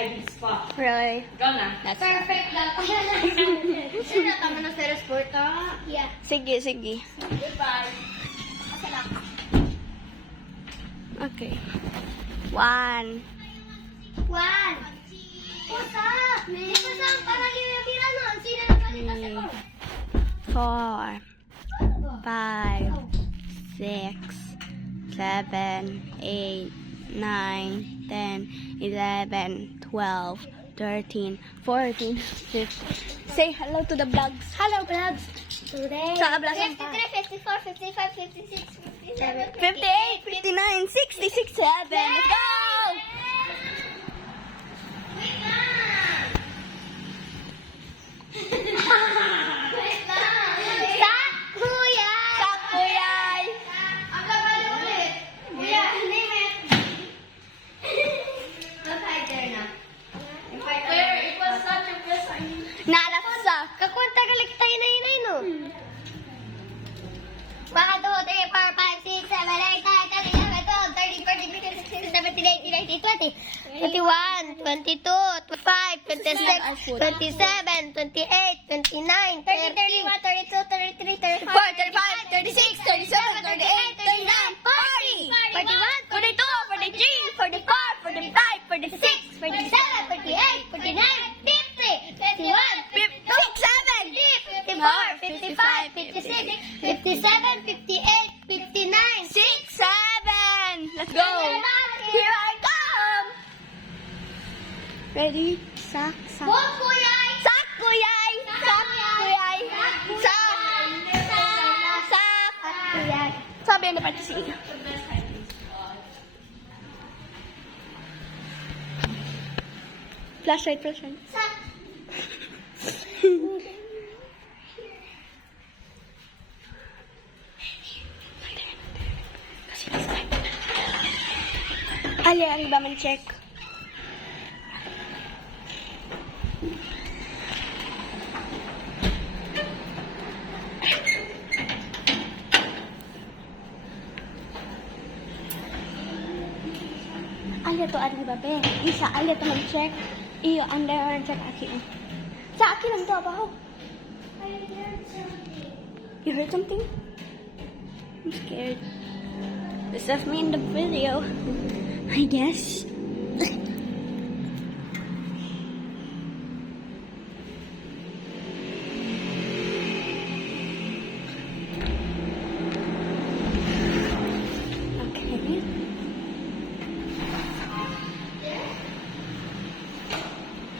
hiding spot. Really? Go na. That's Perfect lang. Sino na tama na sa sport, ha? Yeah. Sige, sige. Goodbye. Kasalak. Okay. 1. One. Pusa! Pusa, parang yung pira no. Sino na palita sa ko? 4, 5, 6, 7, 8, 9, 10, 11, 12, 13, 14, 15. Say hello to the vlogs. Hello, vlogs. Today. Sa vlog. 53, 54, 55, 56, 57, 58, 59, 60, 67. Let's go! Wait lang! Wait lang! Sak, kuya! Sak, kuyay! Ang kabalo ulit. Kuya, name it. Mag-fighter na. Claire, it was such a blessing. Nalasa. Kakunta galit tayo na yun, no? 1, 2, 3, 4, 5, 6, 7, 8, 9, 10, 11, 12, 13, 14, 15, 16, 17, 18, 19, 20, 21, 22, 25, 26, 27, 28, 29, 30, 31, 32, 33, 34, 35, 36, 37, 38, 39, 40, 41, 42, 43, 44, 45, 46, 47, 48, 49, 50, 51, 56, 7, 54, 55, 56, 57, 58, 59, 6, 7. Let's go. Here I come. Ready? Sak, sak. Both kuyay! Sak, kuyay. Sak, kuyay. Sak. Sak. Kuyay. Sabi ang dapat si Flashlight, flashlight. Sak. Ali, ang ba man check? Ali to ari ba be? Isa ali to man check. Iyo under man check akin. Sa akin lang to ba ho? You heard something? I'm scared. This is me in the video. I guess. Okay.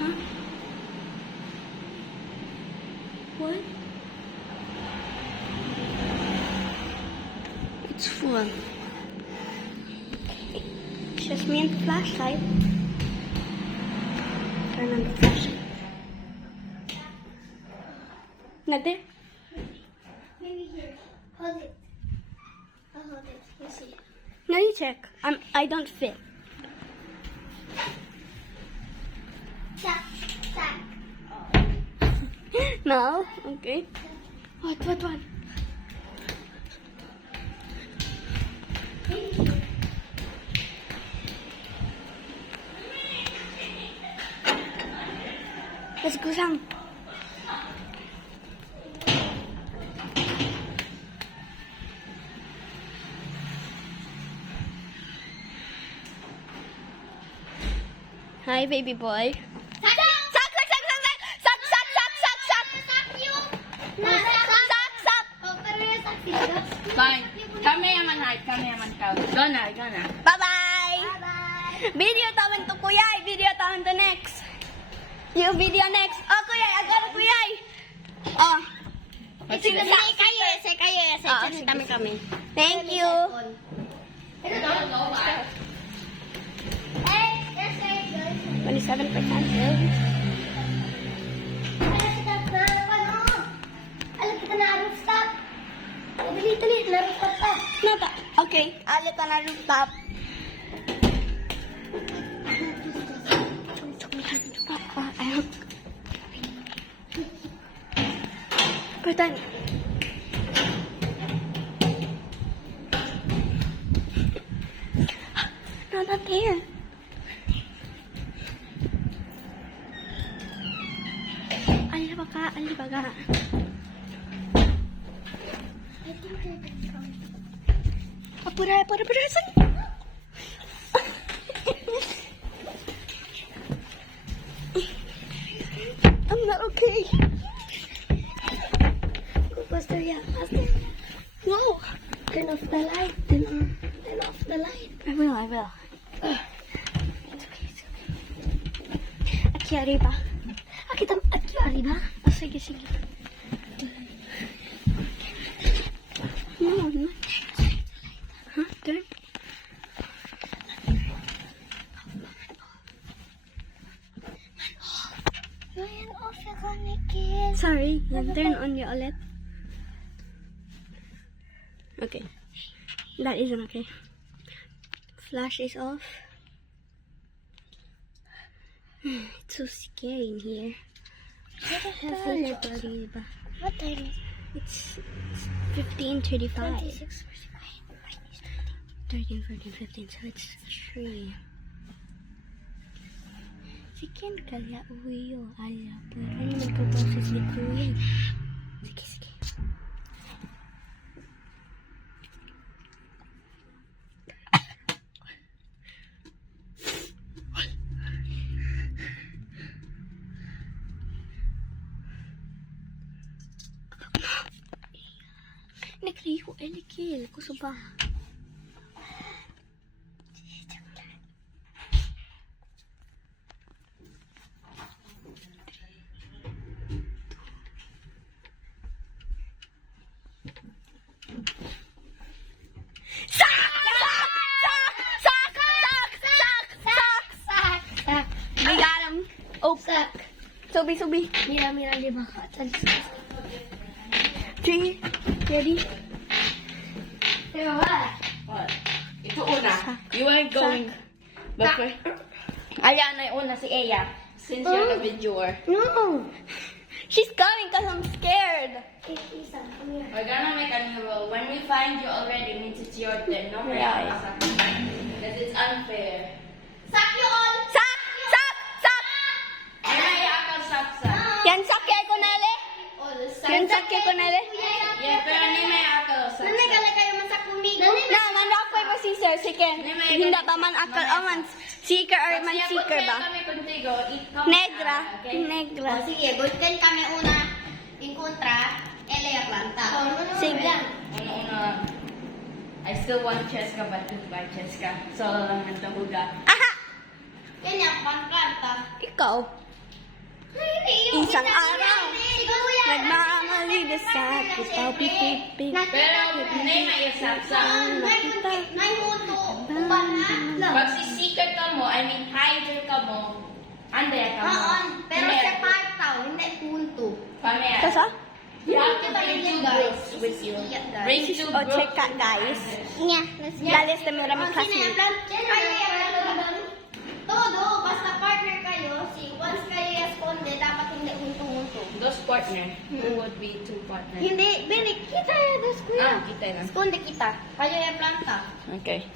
Huh? What? It's full. Just me and the flashlight. Turn on the flashlight. Not there? Maybe here. Hold it. I'll hold it. You see. No, you check. I don't fit. Sak. Sak. No? Okay. What? Let's go sang. Hi, baby boy. Sak. Sak, sak, sak, sak, sak, sak, sak, sak, sak, sak. Sak yung. Nasa Sak, sak. Oh, pero yung sak dito. Fine. Kami naman hide. Kami naman ka. Go na, go na. Bye-bye. Bye-bye. Video taman to kuyay. Video taman to next. Yung video next. Oh, kuyay. Agad kuyay. Oh. Sige kayo. Ah, sige, kami. Thank you. Hey, that's right, guys. 27% filled. Stop na. Paano? Alam kita na rooftop. Dali, na rooftop pa. No, okay. Alit na rooftop. Pardon. No, not there. baka, alibaga. Apura, apura, apura, saan? I'm not okay. Go faster, yeah, faster. Wow. Turn off the light. Turn off the light. I will. It's okay. Aki arriba. Aki arriba. Oh, sige. No. Huh? Turn. Ryan, off ka kami, kids. Sorry. Turn on your OLED. Okay. That isn't okay. Flash is off. It's so scary in here. What the hell? What time is it? It's 15:35. 26. 13, 14, 15. So it's 3. Sige, kaya uyo. Ala po. Ano magkaboses ni Kuya? Sige. Nagriho, elikil. Kuso ba? We got him. Oh, Sak. Subi. Mira, di ba? 3, ready? Pero what? What? Ito una. You ain't going. Before. Ayan na yung una si Eya. Since you're the videoer. No. She's coming because I'm scared. Isa, come here. We're gonna make a new rule. When we find you already, means it's your turn. No Right. Because it's unfair. Sak you all! Sak! Ay, akal sapsa. Yan sakya ko nale. Yan sakya ko nale. Yeah, pero ni may akal sapsa. Nanay kala kayo masak kumigo. Na, manakay mo si Sir. Sige. Hindi pa man akal. O man, seeker or man seeker ba? Kami contigo. Negra. Okay? Negra. O sige, gulten kami una. In kontra, Elea planta. Sige. Una. I still want Cheska, but to buy Cheska. So, lang nagtahuga. Aha! Kanya, planta. Ikaw. Isang araw. Nagmamali sa kita. Pipipi. Pero, hindi may sapsa. Pag sisikat ka mo, I mean, hider ka mo, andaya ka mo. Pero sa partaw, hindi punto. Pamaya. Kasa? You have to bring two groups with you. Bring two Oh, check groups. that, guys. Yeah, let's go. Dalis na meron may classmate. Todo, basta partner kayo, once kayo esconde, dapat hindi hunto-hunto. Those partner. Who would be two partners? Hindi, Billy, kita ya, dos kuya. Kita na. Esconde kita. Kayo yung planta. Okay.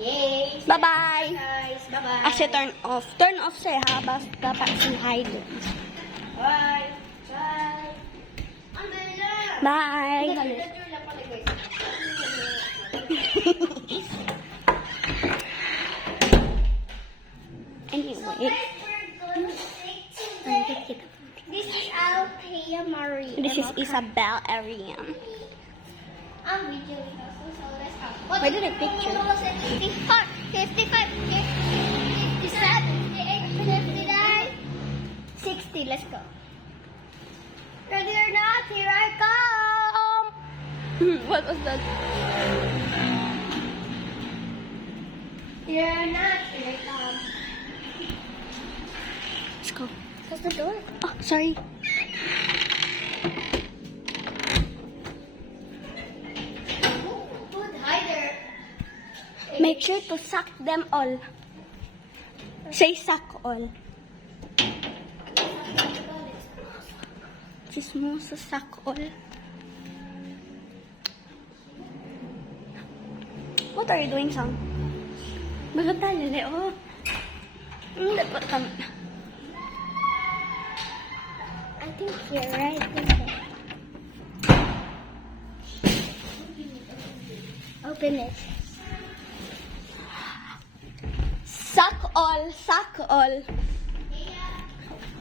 Yay! Bye-bye. Guys, bye-bye. Actually, turn off. Turn off siya, ha? Basta pa si hide. Bye! Bye! Ang dala! Bye. Picture lang pala, guys. Anyway. This is Althea Marie. This is Isabel Ariam. Ang video ito. So let's go. Why did I picture? 55, 55, 57, 58, 59, 60. Let's go. Ready or not, here I come. What was that? Here or not, here I come. Let's go. Close the door. Oh, sorry. Ooh, good hider. Make sure to suck them all. Say suck all. Chismosa suck all. What are you doing, Sam? Maganda, lili, oh. Dapat kami. I think You're right there. Open it. Suck all, suck all.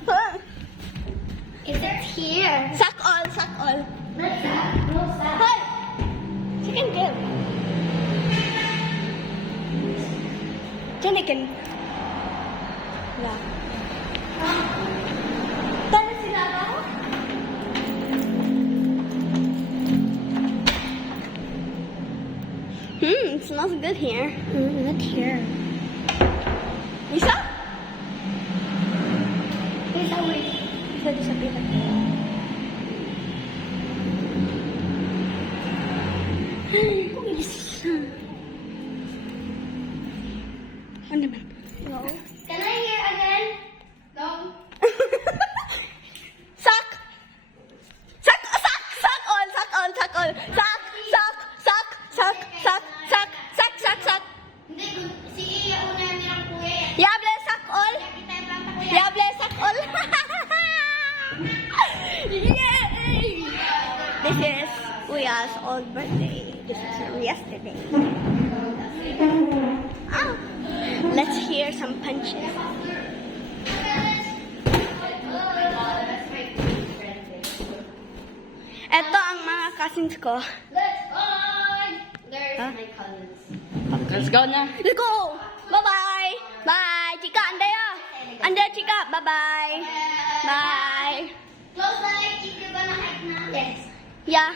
Huh? Is it here? Suck all, suck all. What's that? What's that? Hoy! Chicken dip. Chicken. Yeah. Tara sila ba? It smells good here. Not here. Lisa? Here's a way. Isa disappear. Lisa. Ano naman? No. Can I hear again? No. Suck! Suck! Suck! Suck all! Suck all! Suck all! Suck! Suck! Suck! Suck! Suck! Suck! Suck! Suck! Suck! Hindi, si Iya una nilang kuya. Yable! Suck all! Kita yung planta kuya. Yable! Suck all! Yay! This is Kuya's old birthday. This is from yesterday. Ah! Let's hear some punches. Ito ang mga cousins ko. Let's go! There's Huh? my cousins. Let's go na. Let's go! Bye-bye! Bye! Chika, andaya! Andaya, Chika! Bye-bye! Bye! Close the light, if you're gonna hide na. Yes. Yeah.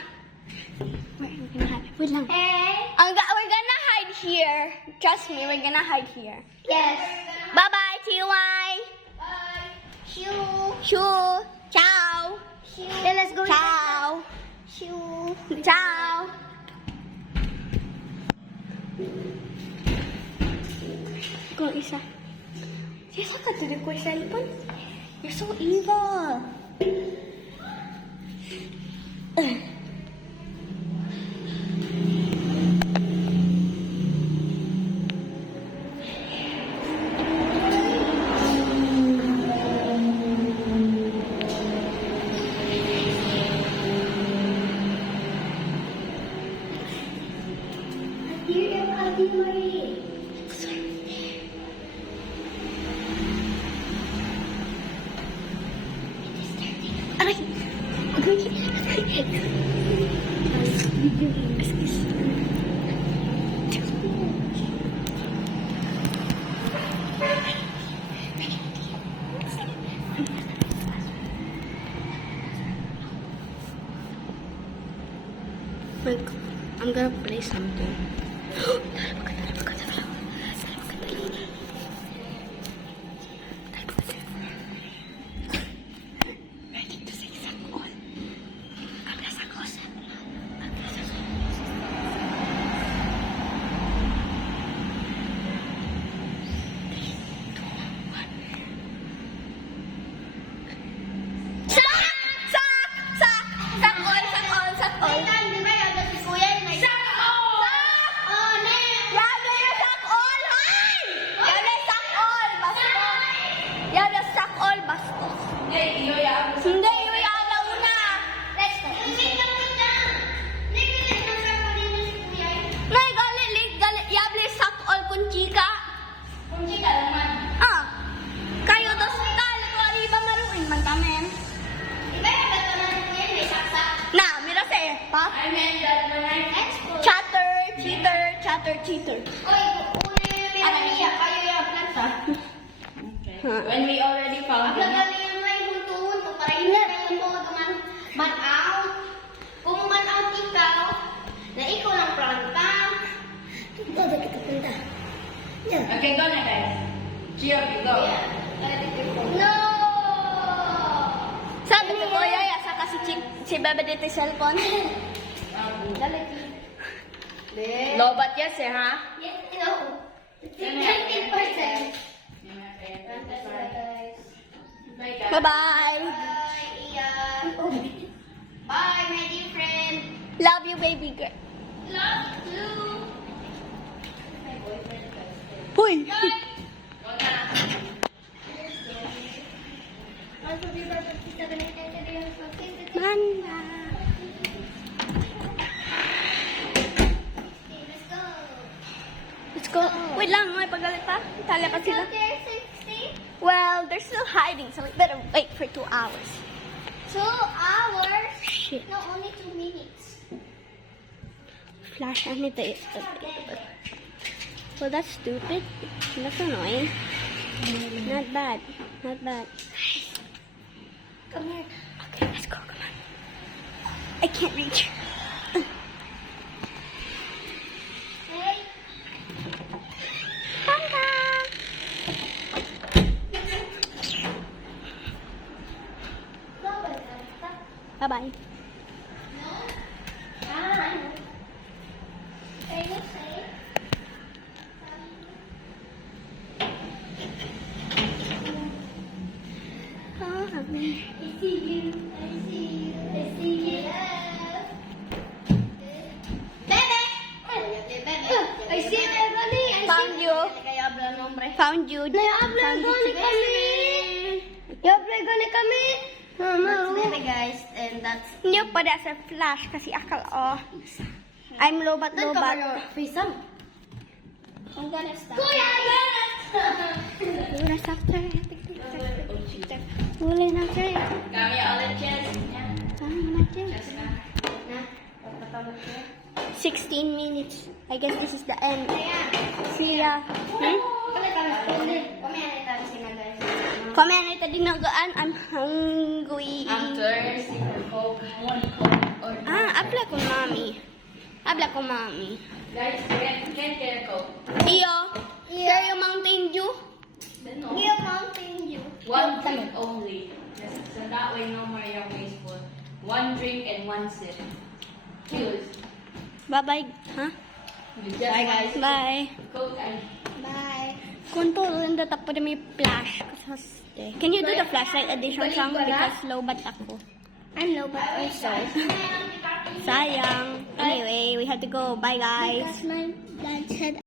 We're gonna hide. Wait lang. Hey. We're gonna hide here. Trust me, we're gonna hide here. Yes. Bye-bye, TY! Bye. Shoo. Shoo! Ciao! Shoo. Then let's go. Ciao! Shoo. Ciao! Kung isa. Yes, ka to ko yung cellphone. You're so evil. Here you are, Marie. Aray! I'm gonna play something. Ready to say some all. Habla esa cosa. Habla esa cosa. Suck! Suck! Suck! Suck all! Suck all! Suck all! Wait lang, di ba yung si Kuya yung may... Suck all! Oh, ne! Yabe yung suck all! Hi! Yabe suck all! Bastos! Yabe suck all! Bastos! Hindi, yung yabe una! Let's go. Wait lang, wait lang. Hindi, wait lang. Nasa pa rin si Kuya. Nay, gali, yabe suck all kung chika. Kung chika naman. Ah! Kayo dos tal, ko iba maruin man tamen. Di ba yung bato na si Kuya may saksak? Na, mira se, pa? I mean that when I'm expert. Chatter, cheater, chatter, cheater. Oy, una yung Ano niya. Kayo yung planta. When we already found Ang him. galing yung may hunto-hunto para hindi na yung mga man-out. Kung man-out ikaw, na ikaw ng planta. Ito, dito ka punta. Okay, go na guys. Cheer, you go. No! Sabi ni Kuya, yasa kasi si Bebe dito yung cellphone. Lobat yes eh, ha? Yes, no. 19%. Bye guys. Bye-bye. Bye, Ian. Bye, my dear friend. Love you, baby girl. Love you. Huy! Go na. Also, we were 57 and they're still hiding, so we better wait for 2 hours. 2 hours? Shit. No, only 2 minutes. Flash, I need to. Well, that's stupid. That's annoying. Not bad. Not bad. Come here. Okay, let's go. Come on. I can't reach. Hey. Bye bye. Are you safe? Oh, I see you. I see you. I see you. Bebe! I see you, Ronnie. I Found see you. Found you. No, yo hablo gonna kami. Yo hablo gonna kami. Mama. Bebe guys, and that's Hindi pa rin sa flash kasi akal I'm lobat-lobat. threesome. I'm gonna stop. Wala sa after. Wala na sir. Kami ulit chess. Ano na sir? Chess na. Na. Papatawag ko. 16 minutes. I guess this is the end. See ya. Comment na tadi nagaan. I'm hungry. I'm thirsty for Coke. One Coke or Habla con mami. Habla con mami. guys, can't get a Coke. Iyo. Sir, yung Mountain Dew. Then no. You're Mountain Dew. One drink only. Yes, so that way no more young wasteful. One drink and one sip. Cheers. Bye-bye. Huh? Bye guys. Bye. Coke and Bye. Control the top of may flash. Can you do the flashlight edition song? Because lobat ako. I'm low, but also. Sayang. Anyway, we have to go. Bye, guys. Because my dad said